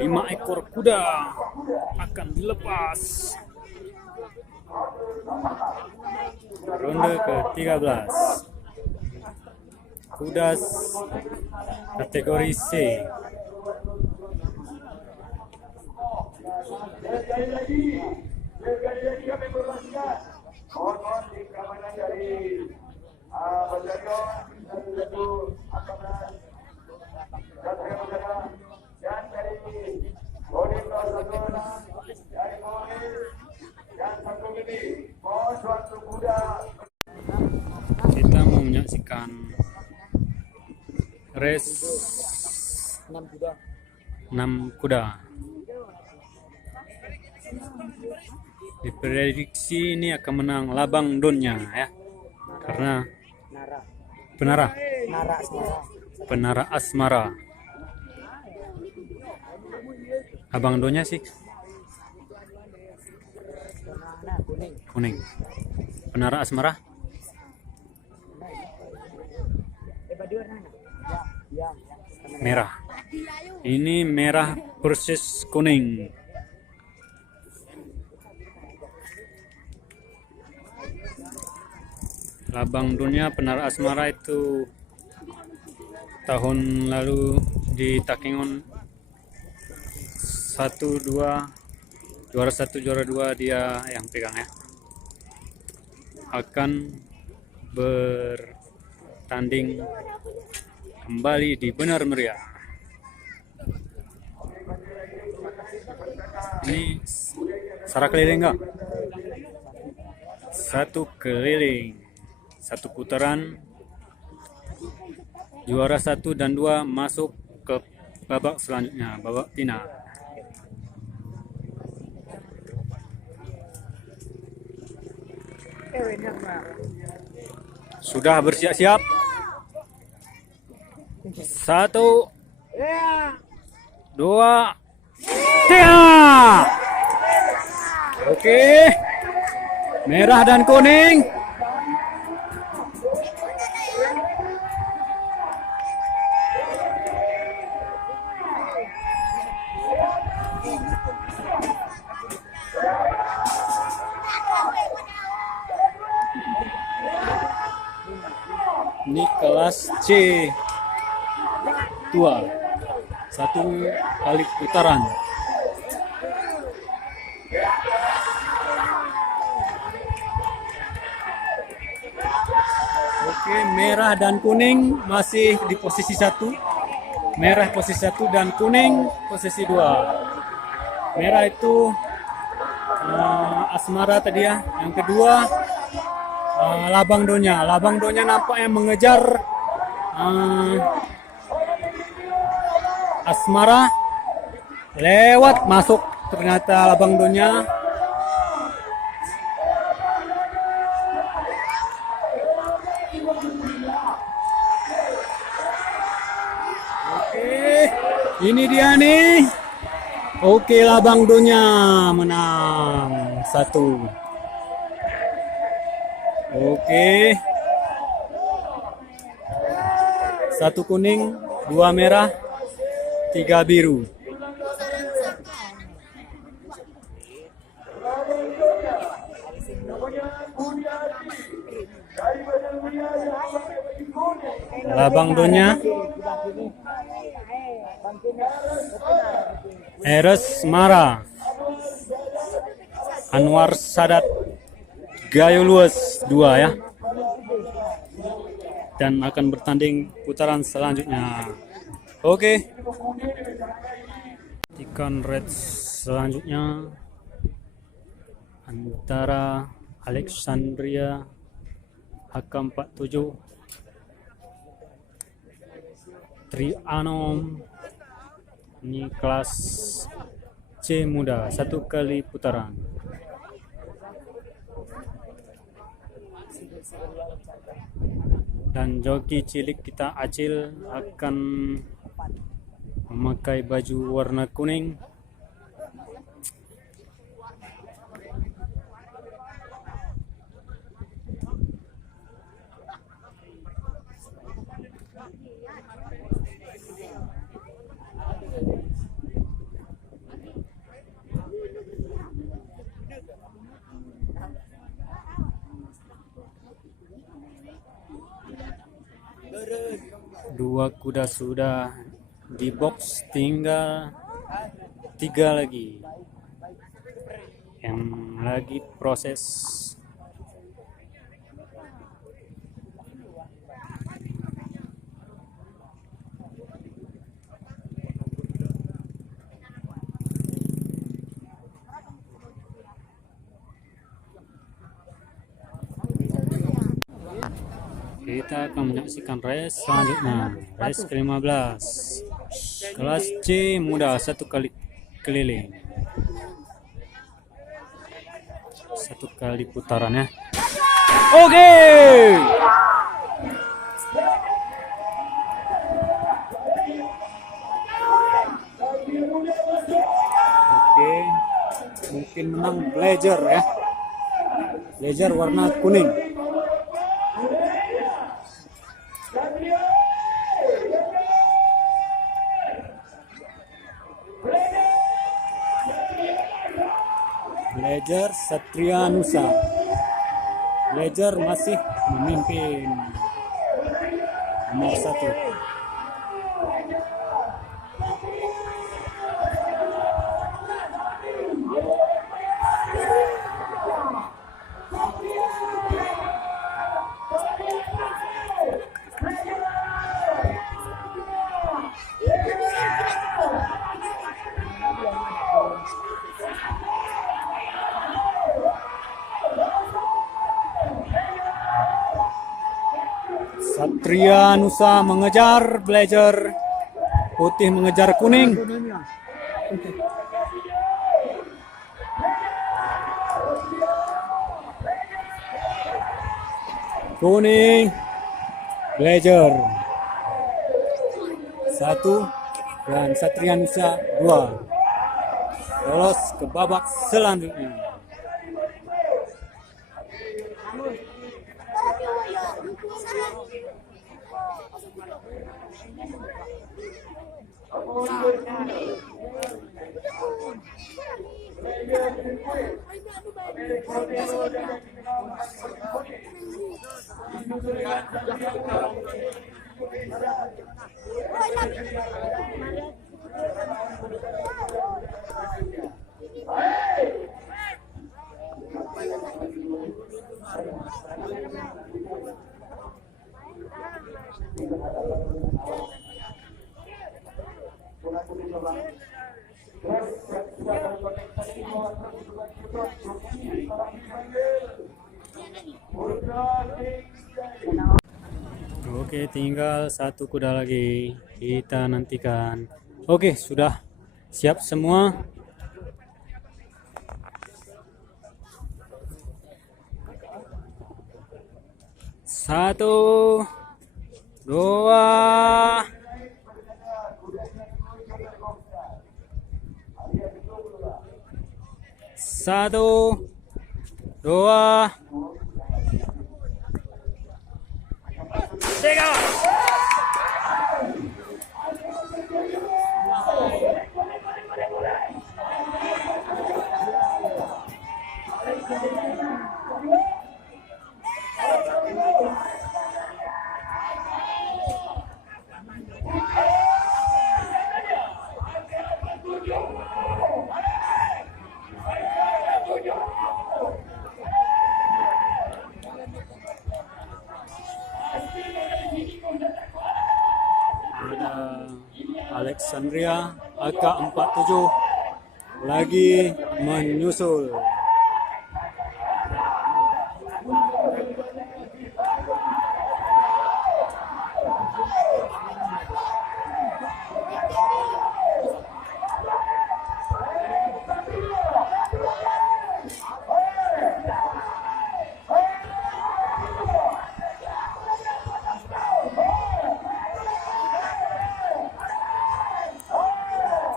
Lima ekor kuda akan dilepas. Ronde ke-13. Kuda kategori C. Kita mau menyaksikan race 6 kuda. Diprediksi ini akan menang Labang Donnya ya, karena Penara Asmara. Abang Donnya sih kuning. Penara Asmara merah. Ini merah persis kuning. Labang Donnya Penara Asmara itu tahun lalu di Takengon 1-2, juara 1 juara 2 dia yang pegang ya. Akan bertanding kembali di Benar Meriah. Ini sara keliling enggak? Satu keliling, satu putaran. Juara 1 dan 2 masuk ke babak selanjutnya, babak final. Sudah bersiap-siap. 1, 2, 3. Oke. Merah dan kuning. Ini kelas C 2, 1 kali putaran. Oke, merah dan kuning masih di posisi 1. Merah posisi 1 dan kuning posisi 2. Merah itu Asmara tadi ya. Yang kedua Labang Donnya. Labang Donnya nampaknya mengejar Asmara, lewat masuk ternyata Labang Donnya. Oke, ini dia nih. Oke, Labang Donnya menang 1. Oke. 1 kuning, 2 merah, 3 biru. Labang Donnya Eres Mara, Anwar Sadat Gayo Luas 2 ya, dan akan bertanding putaran selanjutnya. Oke, ikan red selanjutnya antara Alexandria HK47 Trianom. Ini kelas C muda, 1 kali putaran. Dan joki cilik kita Acil akan memakai baju warna kuning. Dua kuda sudah di box, tinggal 3 lagi yang lagi proses. Kita akan menyaksikan race selanjutnya, race ke-15 kelas C muda, 1 kali keliling, 1 kali putaran ya. Oke. Oke, mungkin menang Blazer ya, Blazer warna kuning. Blazer Satria Nusa. Blazer masih memimpin nomor 1. Satria Nusa mengejar Blazer, putih mengejar kuning. Kuning, Blazer 1 dan Satria Nusa 2 lolos ke babak selanjutnya. Oke, tinggal 1 kuda lagi, kita nantikan. Oke, sudah siap semua. Satu, 2, 1, 2, 3. Alexandria AK47 lagi menyusul.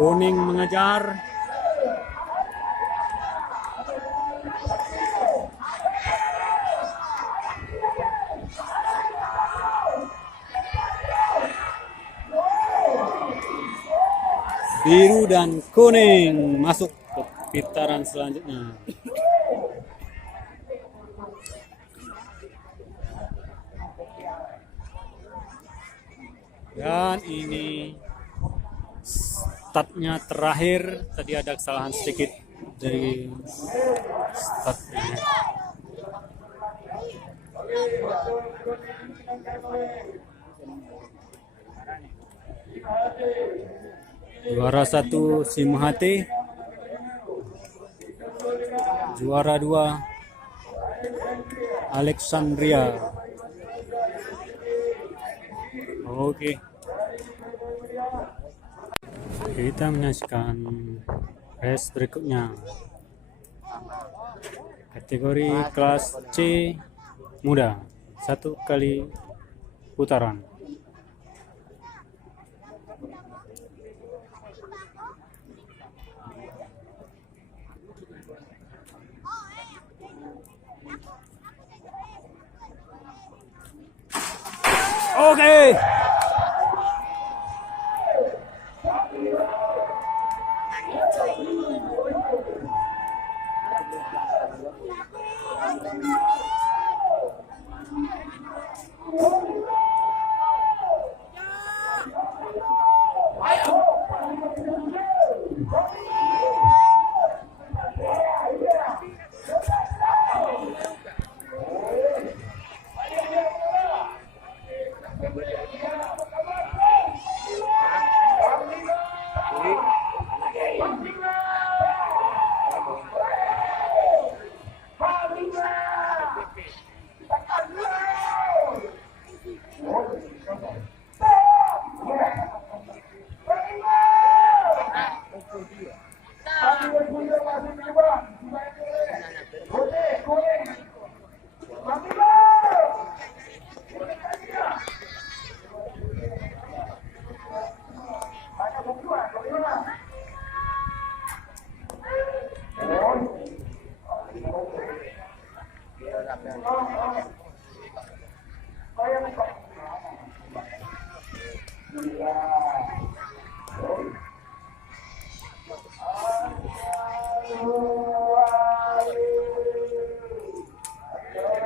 Kuning mengejar. Biru dan kuning masuk ke putaran selanjutnya. Dan ini statnya terakhir. Tadi ada kesalahan sedikit dari statnya. Juara 1 Simhate, juara 2 Alexandria. Oke. Kita menyaksikan race berikutnya. Kategori kelas C muda, 1 kali putaran. Oke.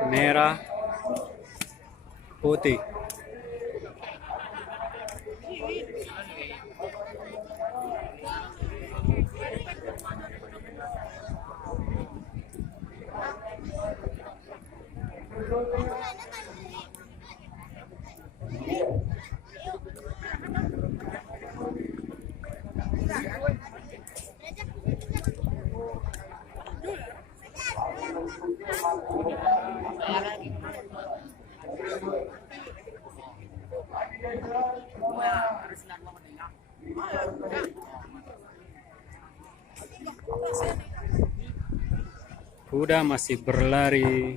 Merah, putih. Kuda masih berlari.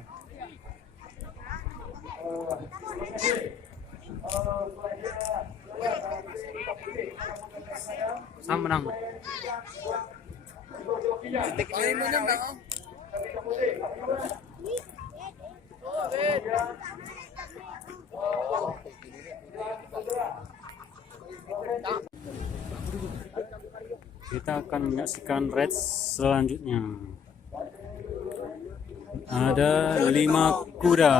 Sam menang. Kita akan menyaksikan race selanjutnya. Ada 5 kuda.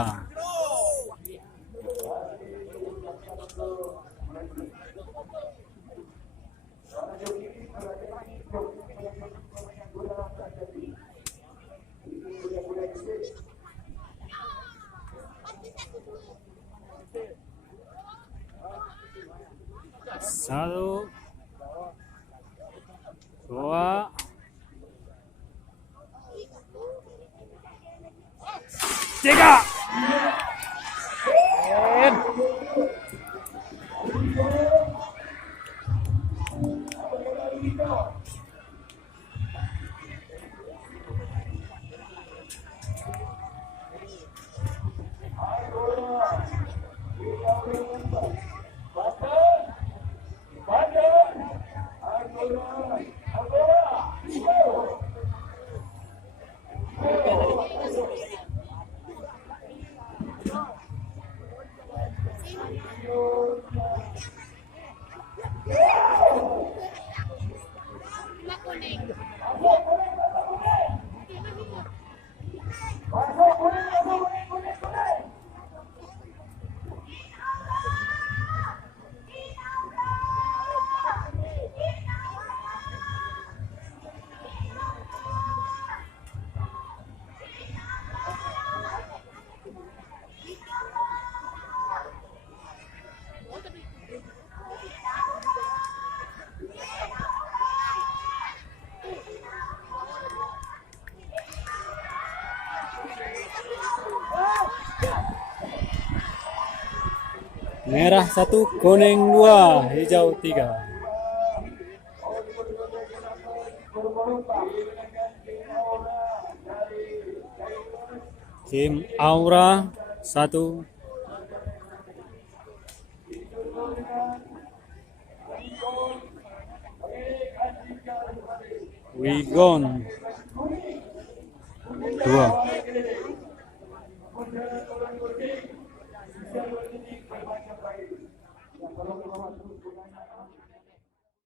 Satu, dua, tiga. Merah 1, kuning 2, hijau 3. Tim Aura 1. Wigon 2.